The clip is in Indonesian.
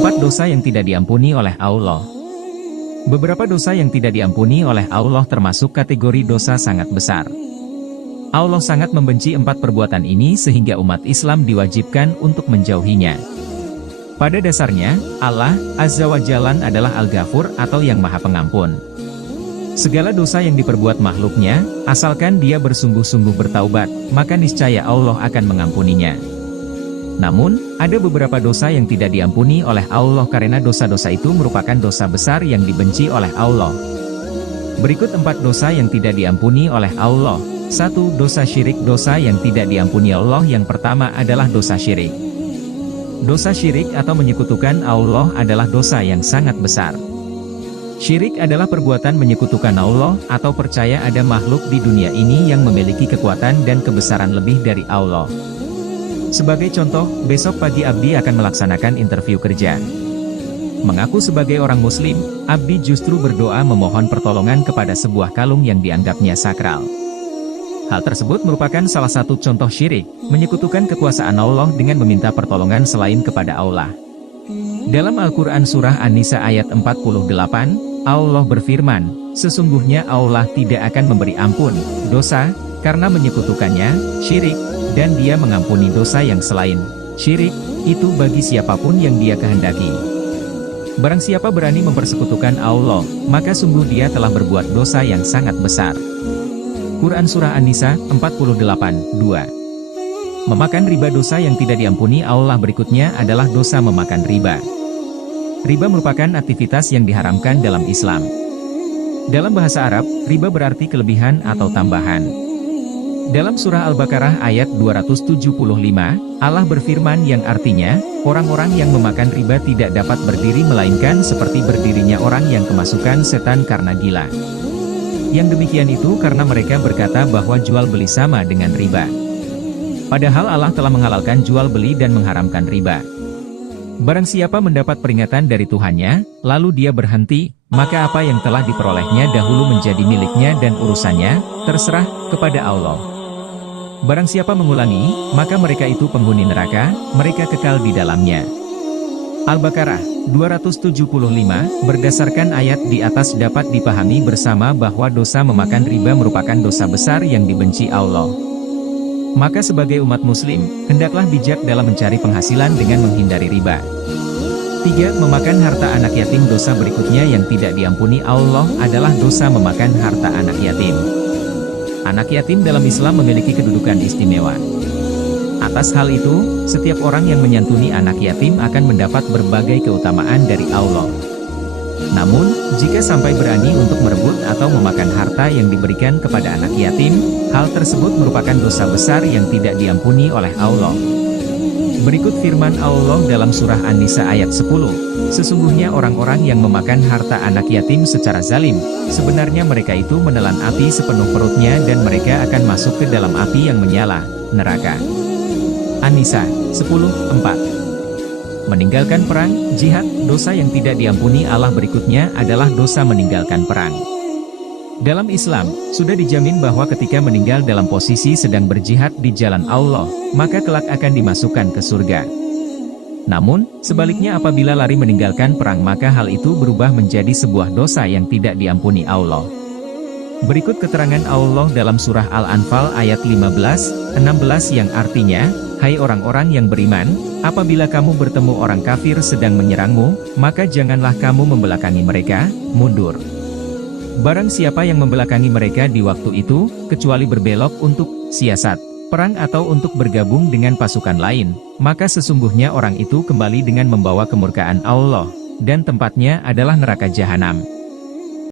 4 dosa yang tidak diampuni oleh Allah. Beberapa dosa yang tidak diampuni oleh Allah termasuk kategori dosa sangat besar. Allah sangat membenci 4 perbuatan ini sehingga umat Islam diwajibkan untuk menjauhinya. Pada dasarnya, Allah Azza wa Jalla adalah Al-Ghafur atau yang Maha Pengampun. Segala dosa yang diperbuat makhluknya, asalkan dia bersungguh-sungguh bertaubat, maka niscaya Allah akan mengampuninya. Namun, ada beberapa dosa yang tidak diampuni oleh Allah karena dosa-dosa itu merupakan dosa besar yang dibenci oleh Allah. Berikut 4 dosa yang tidak diampuni oleh Allah. 1. Dosa syirik. Dosa yang tidak diampuni Allah yang pertama adalah dosa syirik. Dosa syirik atau menyekutukan Allah adalah dosa yang sangat besar. Syirik adalah perbuatan menyekutukan Allah atau percaya ada makhluk di dunia ini yang memiliki kekuatan dan kebesaran lebih dari Allah. Sebagai contoh, besok pagi Abdi akan melaksanakan interview kerja. Mengaku sebagai orang Muslim, Abdi justru berdoa memohon pertolongan kepada sebuah kalung yang dianggapnya sakral. Hal tersebut merupakan salah satu contoh syirik, menyekutukan kekuasaan Allah dengan meminta pertolongan selain kepada Allah. Dalam Al-Quran Surah An-Nisa ayat 48, Allah berfirman, sesungguhnya Allah tidak akan memberi ampun dosa, karena menyekutukannya, syirik, dan dia mengampuni dosa yang selain syirik, itu bagi siapapun yang dia kehendaki. Barang siapa berani mempersekutukan Allah, maka sungguh dia telah berbuat dosa yang sangat besar. Quran Surah An-Nisa, 48:2. Memakan riba. Dosa yang tidak diampuni Allah berikutnya adalah dosa memakan riba. Riba merupakan aktivitas yang diharamkan dalam Islam. Dalam bahasa Arab, riba berarti kelebihan atau tambahan. Dalam surah Al-Baqarah ayat 275, Allah berfirman yang artinya, orang-orang yang memakan riba tidak dapat berdiri melainkan seperti berdirinya orang yang kemasukan setan karena gila. Yang demikian itu karena mereka berkata bahwa jual beli sama dengan riba. Padahal Allah telah menghalalkan jual beli dan mengharamkan riba. Barang siapa mendapat peringatan dari Tuhannya, lalu dia berhenti, maka apa yang telah diperolehnya dahulu menjadi miliknya dan urusannya, terserah kepada Allah. Barang siapa mengulangi, maka mereka itu penghuni neraka, mereka kekal di dalamnya. Al-Baqarah 275, berdasarkan ayat di atas dapat dipahami bersama bahwa dosa memakan riba merupakan dosa besar yang dibenci Allah. Maka sebagai umat muslim, hendaklah bijak dalam mencari penghasilan dengan menghindari riba. 3. Memakan harta anak yatim. Dosa berikutnya yang tidak diampuni Allah adalah dosa memakan harta anak yatim. Anak yatim dalam Islam memiliki kedudukan istimewa. Atas hal itu, setiap orang yang menyantuni anak yatim akan mendapat berbagai keutamaan dari Allah. Namun, jika sampai berani untuk merebut atau memakan harta yang diberikan kepada anak yatim, hal tersebut merupakan dosa besar yang tidak diampuni oleh Allah. Berikut firman Allah dalam surah An-Nisa ayat 10, sesungguhnya orang-orang yang memakan harta anak yatim secara zalim, sebenarnya mereka itu menelan api sepenuh perutnya dan mereka akan masuk ke dalam api yang menyala, neraka. An-Nisa 10:4. Meninggalkan perang, jihad. Dosa yang tidak diampuni Allah berikutnya adalah dosa meninggalkan perang. Dalam Islam, sudah dijamin bahwa ketika meninggal dalam posisi sedang berjihad di jalan Allah, maka kelak akan dimasukkan ke surga. Namun, sebaliknya apabila lari meninggalkan perang maka hal itu berubah menjadi sebuah dosa yang tidak diampuni Allah. Berikut keterangan Allah dalam surah Al-Anfal ayat 15-16 yang artinya, hai orang-orang yang beriman, apabila kamu bertemu orang kafir sedang menyerangmu, maka janganlah kamu membelakangi mereka, mundur. Barang siapa yang membelakangi mereka di waktu itu, kecuali berbelok untuk siasat perang atau untuk bergabung dengan pasukan lain, maka sesungguhnya orang itu kembali dengan membawa kemurkaan Allah, dan tempatnya adalah neraka jahanam.